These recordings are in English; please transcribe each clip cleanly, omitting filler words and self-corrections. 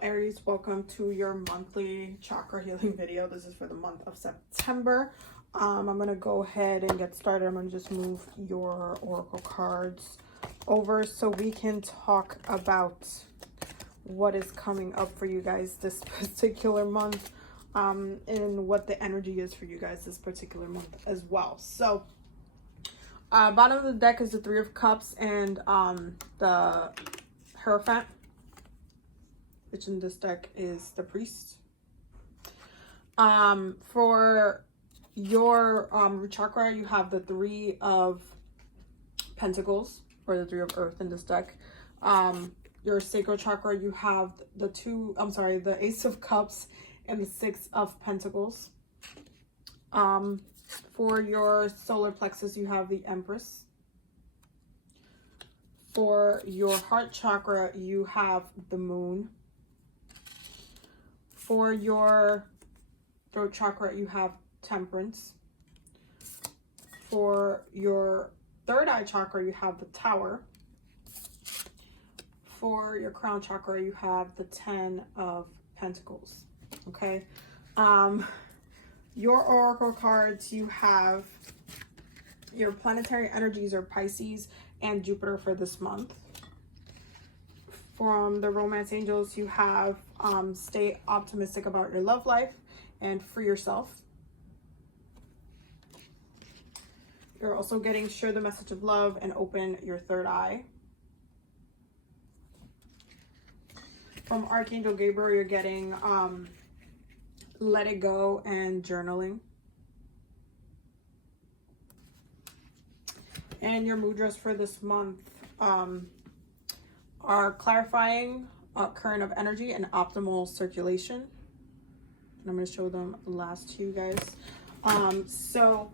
Hello Aries, welcome to your monthly chakra healing video. This is for the month of September. I'm going to go ahead and get started. I'm going to just move your oracle cards over so we can talk about what is coming up for you guys this particular month, and what the energy is for you guys this particular month as well. So bottom of the deck is the Three of Cups and the Hierophant, which in this deck is the Priest. For your root chakra, you have the Three of Pentacles, or the Three of Earth in this deck. Your Sacral Chakra, you have the Ace of Cups and the Six of Pentacles. For your solar plexus, you have the Empress. For your heart chakra, you have the Moon. For your throat chakra, you have Temperance. For your third eye chakra, you have the Tower. For your crown chakra, you have the Ten of Pentacles. Okay. Your oracle cards, you have your planetary energies are Pisces and Jupiter for this month. From the romance angels, you have stay optimistic about your love life and free yourself. You're also getting share the message of love and open your third eye. From Archangel Gabriel, you're getting let it go and journaling. And your mudras for this month are clarifying current of energy and optimal circulation. And I'm going to show them last to you guys. So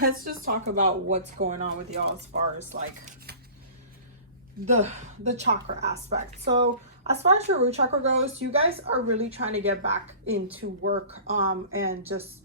let's just talk about what's going on with y'all as far as like the chakra aspect. So as far as your root chakra goes, you guys are really trying to get back into work and just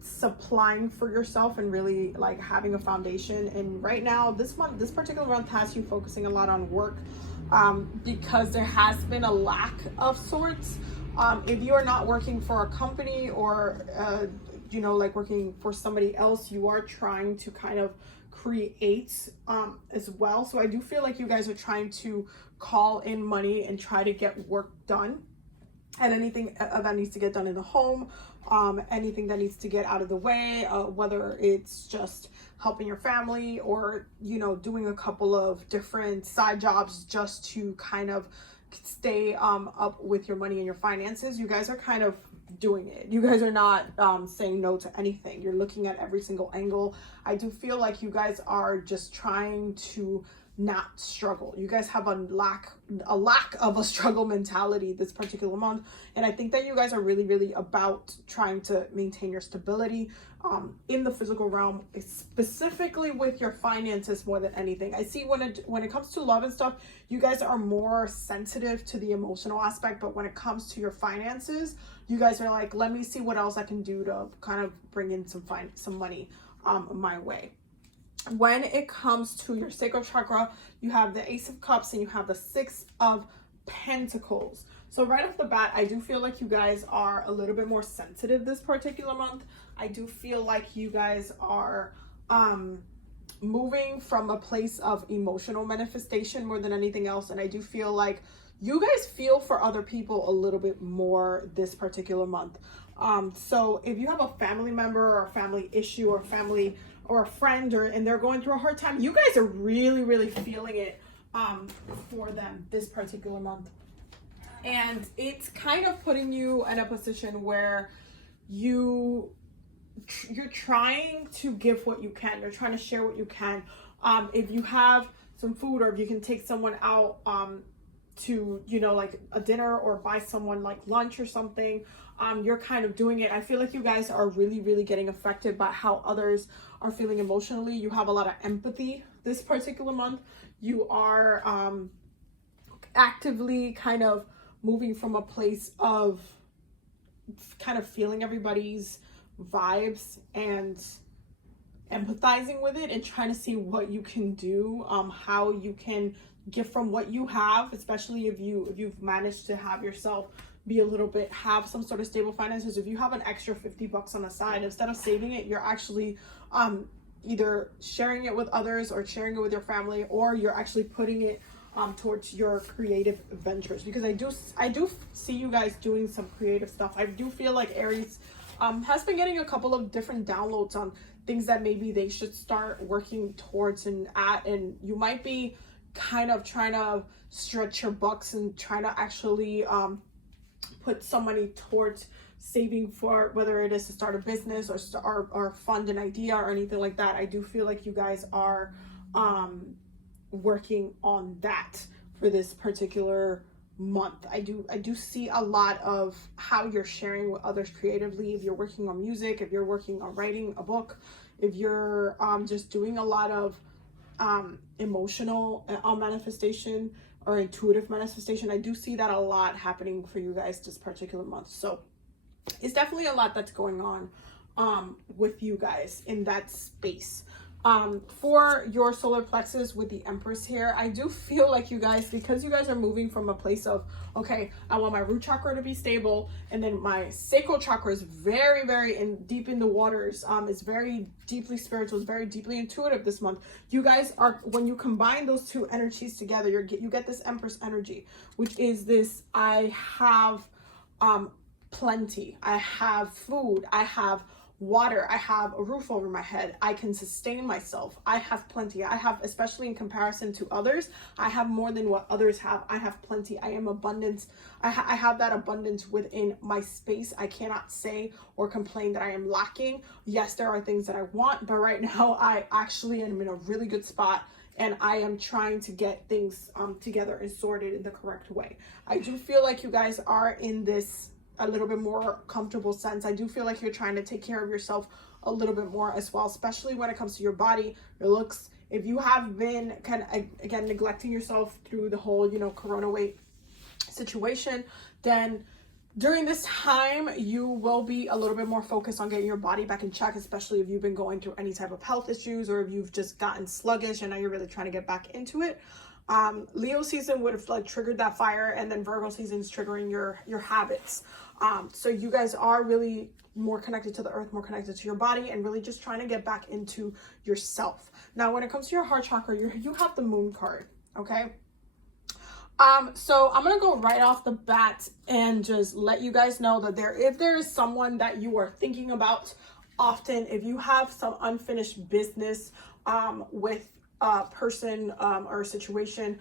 supplying for yourself and really like having a foundation. And right now, this particular month has you focusing a lot on work because there has been a lack of sorts. If you are not working for a company or like working for somebody else, you are trying to kind of create as well. So I do feel like you guys are trying to call in money and try to get work done, and anything that needs to get done in the home, anything that needs to get out of the way, whether it's just helping your family or doing a couple of different side jobs just to kind of stay up with your money and your finances. You guys are kind of doing it. You guys are not saying no to anything. You're looking at every single angle. I do feel like you guys are just trying to not struggle. You guys have a lack of a struggle mentality this particular month, and I think that you guys are really about trying to maintain your stability in the physical realm, specifically with your finances more than anything. I see when it comes to love and stuff, you guys are more sensitive to the emotional aspect, but when it comes to your finances, you guys are like, let me see what else I can do to kind of bring in some money my way. When it comes to your sacral chakra, you have the Ace of Cups and you have the Six of Pentacles. So right off the bat, I do feel like you guys are a little bit more sensitive this particular month. I do feel like you guys are moving from a place of emotional manifestation more than anything else. And I do feel like you guys feel for other people a little bit more this particular month. So if you have a family member or a family issue or family or a friend and they're going through a hard time, you guys are really feeling it for them this particular month. And it's kind of putting you in a position where you're trying to give what you can. You're trying to share what you can. If you have some food, or if you can take someone out to like a dinner, or buy someone like lunch or something, you're kind of doing it. I feel like you guys are really getting affected by how others are feeling emotionally. You have a lot of empathy this particular month. You are actively kind of moving from a place of kind of feeling everybody's vibes and empathizing with it and trying to see what you can do, how you can give from what you have, especially if you've managed to have yourself be a little bit, have some sort of stable finances. If you have an extra $50 on the side, instead of saving it, you're actually either sharing it with others or sharing it with your family, or you're actually putting it towards your creative ventures, because I do see you guys doing some creative stuff. I do feel like Aries has been getting a couple of different downloads on things that maybe they should start working towards and you might be kind of trying to stretch your bucks and trying to actually put some money towards saving for, whether it is to start a business or fund an idea or anything like that. I do feel like you guys are working on that for this particular month. I do see a lot of how you're sharing with others creatively. If you're working on music, if you're working on writing a book, if you're just doing a lot of emotional manifestation or intuitive manifestation, I do see that a lot happening for you guys this particular month. So it's definitely a lot that's going on with you guys in that space. For your solar plexus with the Empress here, I do feel like you guys, because you guys are moving from a place of, okay, I want my root chakra to be stable, and then my sacral chakra is very, very deep in the waters. It's very deeply spiritual, it's very deeply intuitive this month. You guys are, when you combine those two energies together, you get this Empress energy, which is this, I have plenty, I have food, I have water, I have a roof over my head, I can sustain myself, I have plenty, I have, especially in comparison to others, I have more than what others have, I have plenty, I am abundance, I have that abundance within my space. I cannot say or complain that I am lacking. Yes, there are things that I want, but right now I actually am in a really good spot, and I am trying to get things together and sorted in the correct way. I do feel like you guys are in this a little bit more comfortable sense. I do feel like you're trying to take care of yourself a little bit more as well, especially when it comes to your body, your looks. If you have been kind of, again, neglecting yourself through the whole, corona weight situation, then during this time, you will be a little bit more focused on getting your body back in check, especially if you've been going through any type of health issues, or if you've just gotten sluggish and now you're really trying to get back into it. Leo season would have triggered that fire, and then Virgo season is triggering your habits. So you guys are really more connected to the earth, more connected to your body, and really just trying to get back into yourself. Now, when it comes to your heart chakra, you have the Moon card, okay? So I'm going to go right off the bat and just let you guys know that if there is someone that you are thinking about often, if you have some unfinished business, with a person, or a situation,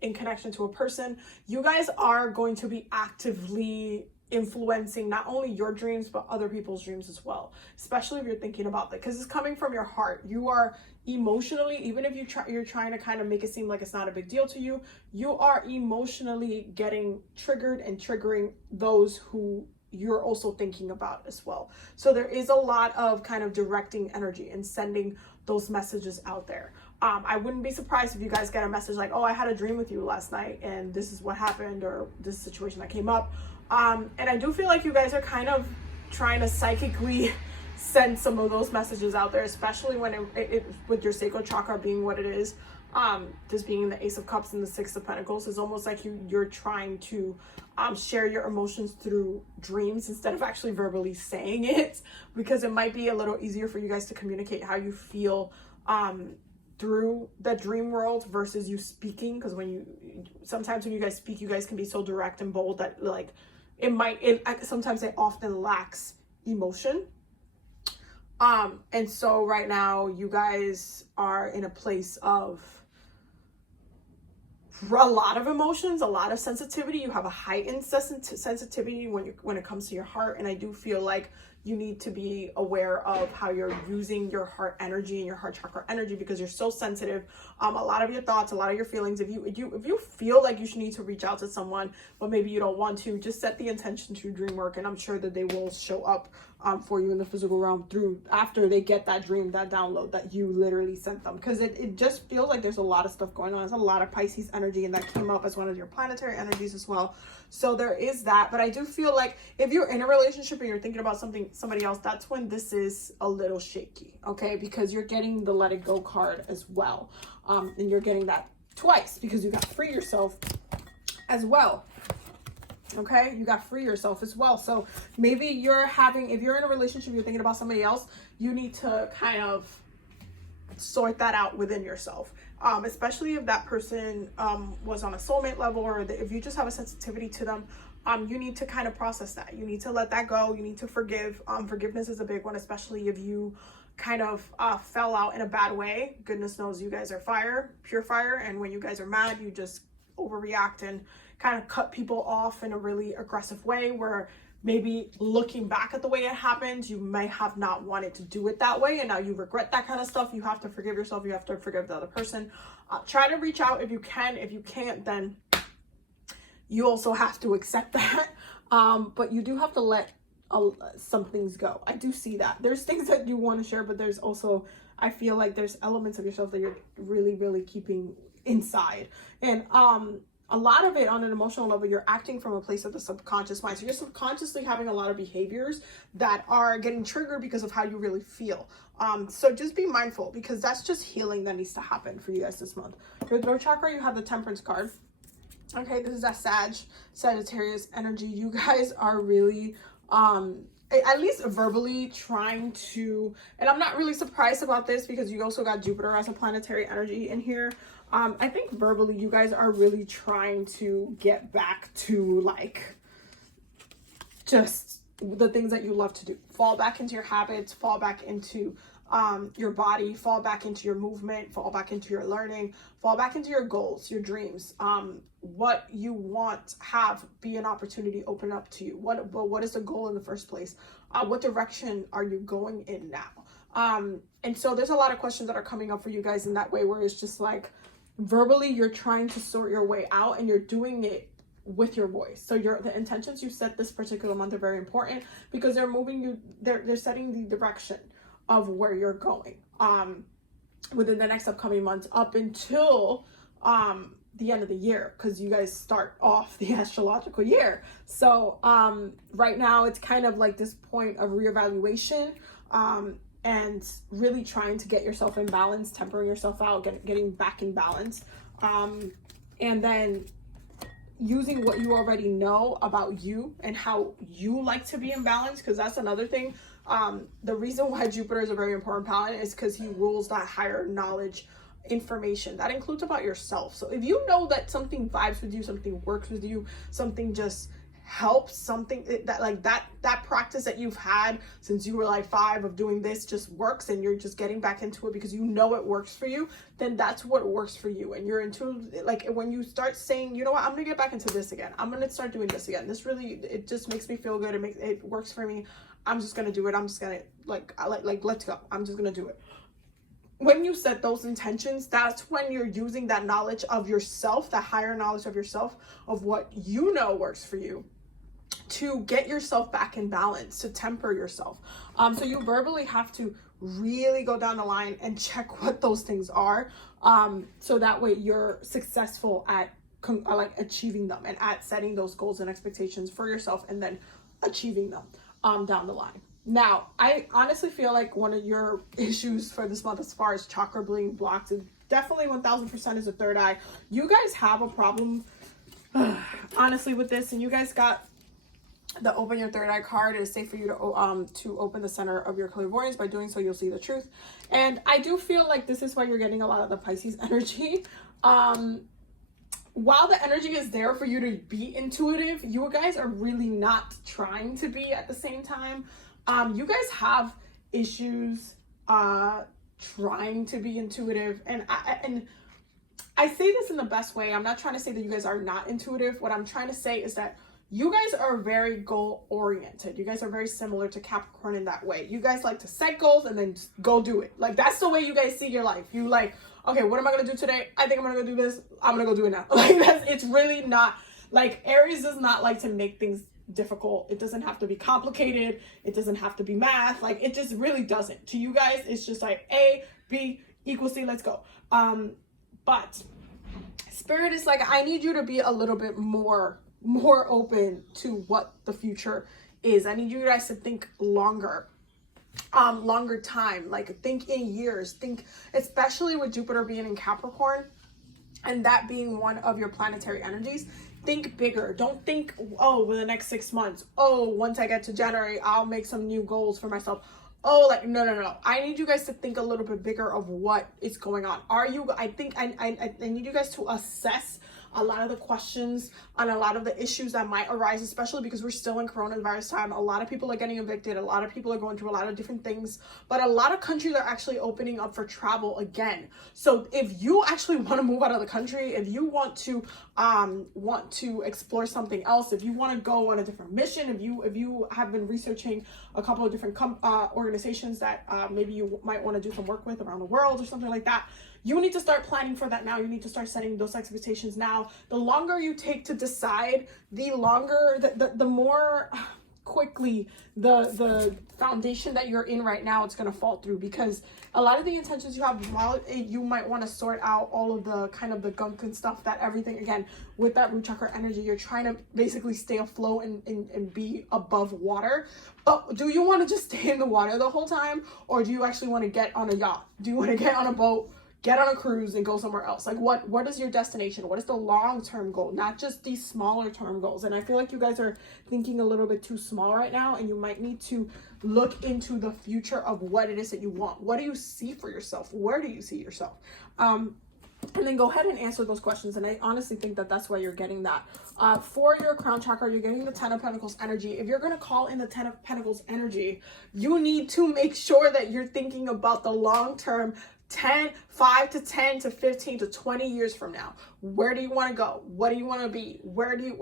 in connection to a person, you guys are going to be actively influencing not only your dreams, but other people's dreams as well, especially if you're thinking about that, because it's coming from your heart. You are emotionally, even if you're trying to kind of make it seem like it's not a big deal to you, you are emotionally getting triggered and triggering those who you're also thinking about as well. So there is a lot of kind of directing energy and sending those messages out there. I wouldn't be surprised if you guys get a message like, oh, I had a dream with you last night and this is what happened, or this situation that came up. And I do feel like you guys are kind of trying to psychically send some of those messages out there, especially when with your sacral chakra being what it is. This being the Ace of Cups and the Six of Pentacles, is almost like you're trying to share your emotions through dreams instead of actually verbally saying it, because it might be a little easier for you guys to communicate how you feel through the dream world versus you speaking. Because sometimes when you guys speak, you guys can be so direct and bold that like sometimes it often lacks emotion. And so right now you guys are in a place of a lot of emotions, a lot of sensitivity. You have a heightened sensitivity when it comes to your heart. And I do feel like you need to be aware of how you're using your heart energy and your heart chakra energy, because you're so sensitive. A lot of your thoughts, a lot of your feelings, if you feel like you should need to reach out to someone, but maybe you don't want to, just set the intention to dream work, and I'm sure that they will show up for you in the physical realm after they get that dream, that download that you literally sent them. Because it just feels like there's a lot of stuff going on. There's a lot of Pisces energy, and that came up as one of your planetary energies as well. So there is that. But I do feel like if you're in a relationship and you're thinking about somebody else, that's when this is a little shaky, okay? Because you're getting the Let It Go card as well. And you're getting that twice because you got free yourself as well. Okay, you got free yourself as well. So maybe you're having, if you're in a relationship, you're thinking about somebody else, you need to kind of sort that out within yourself. Especially if that person was on a soulmate level, or if you just have a sensitivity to them, you need to kind of process that. You need to let that go. You need to forgive. Forgiveness is a big one, especially if you kind of fell out in a bad way. Goodness knows you guys are fire, pure fire. And when you guys are mad, you just overreact and kind of cut people off in a really aggressive way, where maybe looking back at the way it happened, you may have not wanted to do it that way, and now you regret that kind of stuff. You have to forgive yourself. You have to forgive the other person. Try to reach out if you can. If you can't, then you also have to accept that. But you do have to let some things go. I do see that. There's things that you want to share, but there's also, I feel like there's elements of yourself that you're really, really keeping inside. And a lot of it on an emotional level, you're acting from a place of the subconscious mind. So you're subconsciously having a lot of behaviors that are getting triggered because of how you really feel. So just be mindful, because that's just healing that needs to happen for you guys this month. Your throat chakra, you have the Temperance card. Okay, this is that Sagittarius energy. You guys are really, at least verbally trying to, and I'm not really surprised about this because you also got Jupiter as a planetary energy in here. I think verbally you guys are really trying to get back to like just the things that you love to do. Fall back into your habits, fall back into your body, fall back into your movement, fall back into your learning, fall back into your goals, your dreams. What you want to have be an opportunity open up to you. What is the goal in the first place? What direction are you going in now? And so there's a lot of questions that are coming up for you guys in that way, where it's just like verbally you're trying to sort your way out, and you're doing it with your voice. So the intentions you set this particular month are very important, because they're moving you, they're setting the direction of where you're going within the next upcoming months up until the end of the year, because you guys start off the astrological year. So right now it's kind of like this point of reevaluation, and really trying to get yourself in balance, tempering yourself out, getting back in balance, and then using what you already know about you and how you like to be in balance, because that's another thing. The reason why Jupiter is a very important planet is because he rules that higher knowledge information that includes about yourself. So if you know that something vibes with you, something works with you, something just helps, something that practice that you've had since you were like 5 of doing this just works, and you're just getting back into it because you know it works for you, then that's what works for you. And you're into, like, when you start saying, you know what, I'm gonna get back into this again, I'm gonna start doing this again, this really, it just makes me feel good, it works for me, I'm just gonna do it, I'm just gonna like let's go, I'm just gonna do it. When you set those intentions, that's when you're using that knowledge of yourself, that higher knowledge of yourself, of what you know works for you, to get yourself back in balance, to temper yourself. So you verbally have to really go down the line and check what those things are, so that way you're successful at achieving them, and at setting those goals and expectations for yourself, and then achieving them down the line. Now, I honestly feel like one of your issues for this month, as far as chakra being blocked, is definitely 1000% is the third eye. You guys have a problem, honestly, with this, and you guys got the Open Your Third Eye card. It is safe for you to open the center of your clairvoyance. By doing so, you'll see the truth. And I do feel like this is why you're getting a lot of the Pisces energy. While the energy is there for you to be intuitive, you guys are really not trying to be at the same time. You guys have issues trying to be intuitive, and I say this in the best way. I'm not trying to say that you guys are not intuitive. What I'm trying to say is that you guys are very goal oriented. You guys are very similar to Capricorn in that way. You guys like to set goals and then just go do it. Like, that's the way you guys see your life. You like, okay, what am I gonna do today? I think I'm gonna go do this. I'm gonna go do it now. Like, it's really not, like, Aries does not like to make things difficult. It doesn't have to be complicated. It doesn't have to be math. Like, it just really doesn't. To you guys, it's just like A, B equals C, let's go. But Spirit is like, I need you to be a little bit more open to what the future is. I need you guys to think longer time, like think in years, think, especially with Jupiter being in Capricorn, and that being one of your planetary energies. Think bigger. Don't think, oh, within the next 6 months, oh, once I get to January, I'll make some new goals for myself. Oh, like, no. I need you guys to think a little bit bigger of what is going on. I need you guys to assess a lot of the questions on a lot of the issues that might arise, especially because we're still in coronavirus time. A lot of people are getting evicted. A lot of people are going through a lot of different things, but a lot of countries are actually opening up for travel again. So if you actually want to move out of the country, if you want to explore something else, if you want to go on a different mission, if you have been researching a couple of different organizations that maybe you might want to do some work with around the world or something like that, you need to start planning for that now. You need to start setting those expectations now. The longer you take to decide, the more quickly the foundation that you're in right now, it's going to fall through, because a lot of the intentions you have, while you might want to sort out all of the kind of the gunk and stuff, that everything, again, with that root chakra energy, you're trying to basically stay afloat and be above water. But do you want to just stay in the water the whole time, or do you actually want to get on a yacht? Do you want to get on a boat, get on a cruise, and go somewhere else? Like, what is your destination? What is the long-term goal, not just these smaller term goals? And I feel like you guys are thinking a little bit too small right now, and you might need to look into the future of what it is that you want. What do you see for yourself? Where do you see yourself? And then go ahead and answer those questions. And I honestly think that that's why you're getting that. For your crown chakra, you're getting the 10 of Pentacles energy. If you're going to call in the 10 of Pentacles energy, you need to make sure that you're thinking about the long-term, 5 to 10 to 15 to 20 years from now. Where do you want to go? What do you want to be?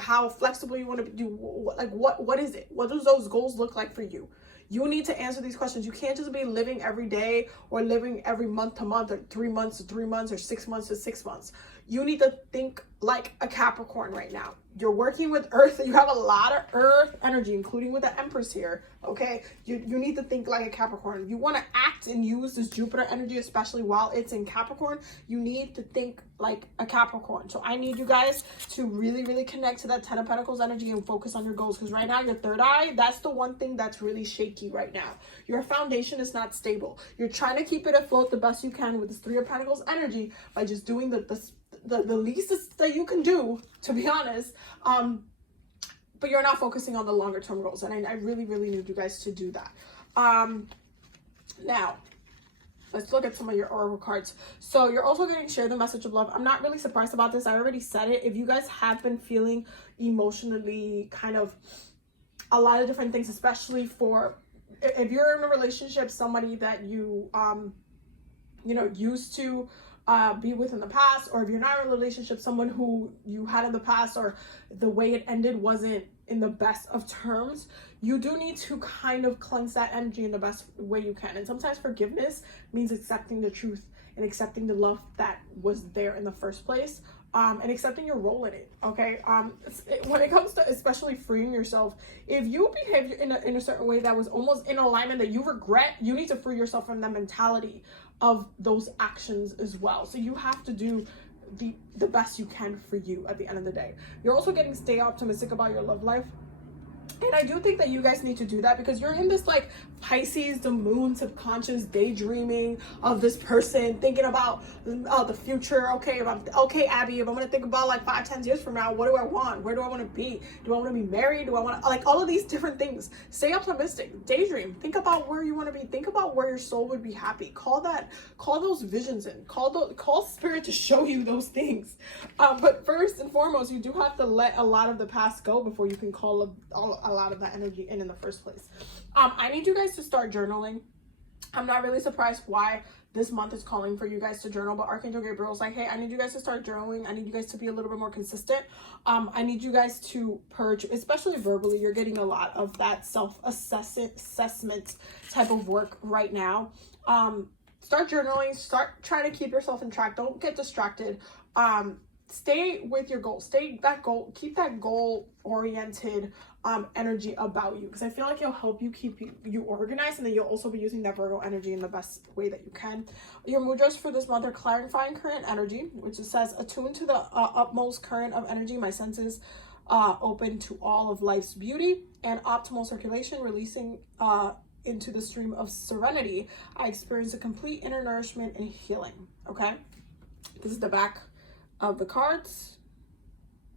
How flexible you want to do? Like, what is it? What does those goals look like for you? You need to answer these questions. You can't just be living every day or living every month to month, or 3 months to 3 months, or 6 months to 6 months. You need to think like a Capricorn right now. You're working with Earth. You have a lot of Earth energy, including with the Empress here. Okay, you need to think like a Capricorn. You want to act and use this Jupiter energy, especially while it's in Capricorn. You need to think like a Capricorn. So I need you guys to really connect to that 10 of Pentacles energy and focus on your goals, because right now your third eye, that's the one thing that's really shaky right now. Your foundation is not stable. You're trying to keep it afloat the best you can with this 3 of Pentacles energy by just doing the least that you can do, to be honest. But you're not focusing on the longer term goals, and I really need you guys to do that. Now let's look at some of your oracle cards. So you're also getting share the message of love. I'm not really surprised about this. I already said it. If you guys have been feeling emotionally kind of a lot of different things, especially if you're in a relationship, somebody that you used to be with in the past, or if you're not in a relationship, someone who you had in the past, or the way it ended wasn't in the best of terms, you do need to kind of cleanse that energy in the best way you can. And sometimes forgiveness means accepting the truth and accepting the love that was there in the first place, and accepting your role in it. Okay, when it comes to especially freeing yourself, if you behave in a certain way that was almost in alignment that you regret, you need to free yourself from that mentality of those actions as well. So you have to do the best you can for you at the end of the day. You're also getting stay optimistic about your love life. And I do think that you guys need to do that, because you're in this like Pisces, the moon, subconscious daydreaming of this person, thinking about the future. Okay, Abby, if I'm gonna think about like 5-10 years from now, what do I want? Where do I want to be? Do I want to be married? Do I want to, like, all of these different things? Stay optimistic, daydream, think about where you want to be, think about where your soul would be happy. Call those visions in, call spirit to show you those things. But first and foremost, you do have to let a lot of the past go before you can call a lot of that energy in the first place. I need you guys to start journaling. I'm not really surprised why this month is calling for you guys to journal, but Archangel Gabriel's like, hey, I need you guys to start journaling. I need you guys to be a little bit more consistent. I need you guys to purge, especially verbally. You're getting a lot of that self-assessment type of work right now. Start journaling, start trying to keep yourself in track. Don't get distracted. Stay with your goal. Keep that goal oriented energy about you, because I feel like it'll help you keep you organized, and then you'll also be using that Virgo energy in the best way that you can. Your mudras for this month are clarifying current energy, which it says attune to the utmost current of energy, my senses open to all of life's beauty, and optimal circulation, releasing into the stream of serenity. I experience a complete inner nourishment and healing. Okay, this is the back of the cards,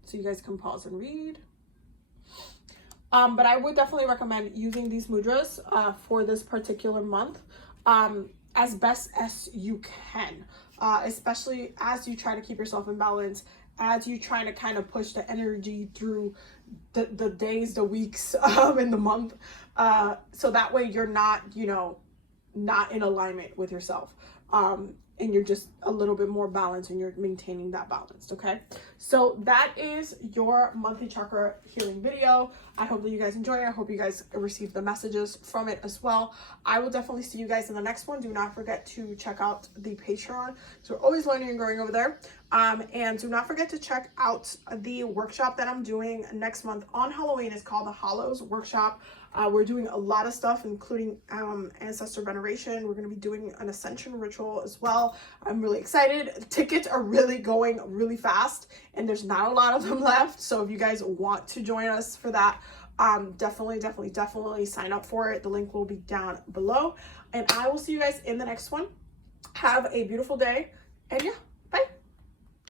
so you guys can pause and read. But I would definitely recommend using these mudras for this particular month as best as you can, especially as you try to keep yourself in balance, as you try to kind of push the energy through the days, the weeks, and the month, so that way you're not, you know, not in alignment with yourself, and you're just a little bit more balanced, and you're maintaining that balance. Okay, so that is your monthly chakra healing video. I hope that you guys enjoy it. I hope you guys receive the messages from it as well. I will definitely see you guys in the next one. Do not forget to check out the Patreon, so we're always learning and growing over there. And do not forget to check out the workshop that I'm doing next month on Halloween. It's called the Hallows Workshop. We're doing a lot of stuff, including ancestor veneration. We're going to be doing an ascension ritual as well. I'm really excited. Tickets are really going really fast, and there's not a lot of them left. So if you guys want to join us for that, definitely sign up for it. The link will be down below, and I will see you guys in the next one. Have a beautiful day, and yeah.